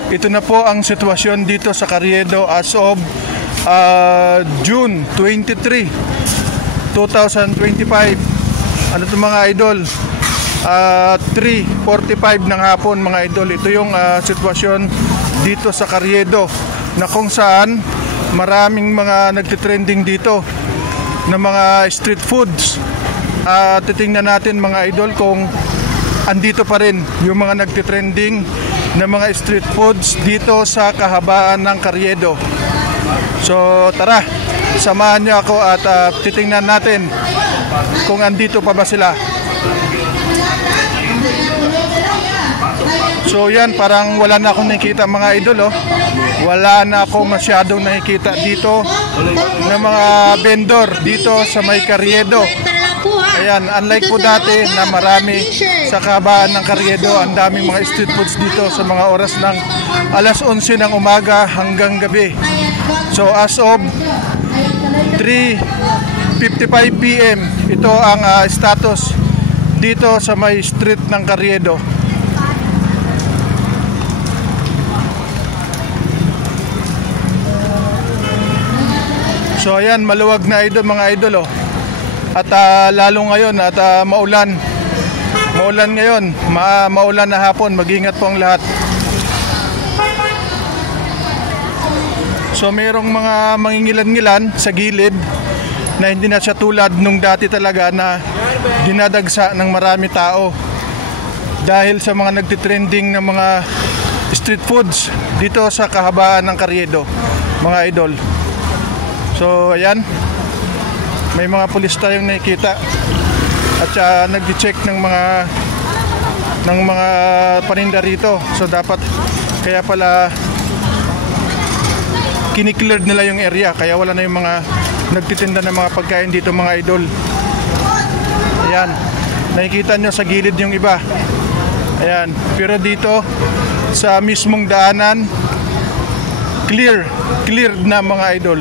guys, ito na po ang sitwasyon dito sa Carriedo as of June 23, 2025. Ano ito mga idol? 3:45 ng hapon mga idol. Ito yung sitwasyon dito sa Carriedo, na kung saan maraming mga nagtitrending dito na mga street foods. Titingnan natin mga idol kung andito pa rin yung mga nagtitrending na mga street foods dito sa kahabaan ng Carriedo. So tara, samahan niyo ako at titingnan natin kung andito pa ba sila. So yan, parang wala na akong nakikita mga idol, oh. Wala na akong masyadong nakikita dito ng mga vendor dito sa may Carriedo. Ayan, unlike po dati na marami sa kahabaan ng Carriedo, ang daming mga street foods dito sa mga oras ng alas 11 ng umaga hanggang gabi. So as of 3:55 PM, ito ang status dito sa may street ng Carriedo. So ayan, maluwag na idol mga idol, oh. At lalo ngayon at maulan. Maulan ngayon, maulan na hapon, mag-ingat po ang lahat. So mayroong mga mangingilan-ngilan sa gilid na hindi na siya tulad nung dati talaga na dinadagsa ng marami tao dahil sa mga nagtitrending ng mga street foods dito sa kahabaan ng Carriedo mga idol. So ayan, may mga pulis tayong nakikita at nag-check ng mga paninda rito. So dapat, kaya pala kinikleared nila yung area, kaya wala na yung mga nagtitinda ng mga pagkain dito mga idol. Ayan, nakikita nyo sa gilid yung iba. Ayan, pero dito sa mismong daanan, clear na mga idol.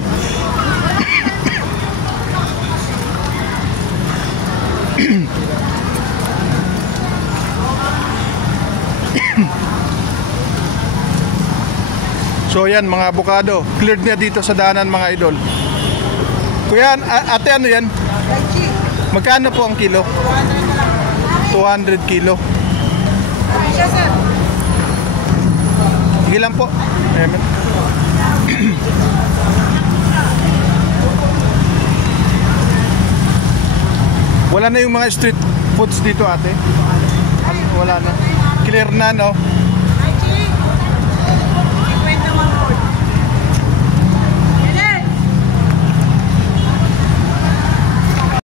So yan mga avocado, cleared niya dito sa daanan mga idol. Kuya, ate, ano yan? Magkano po ang kilo? 200 kilo. Sige lang po. Wala na yung mga street foods dito ate? Wala na. Clear na, no?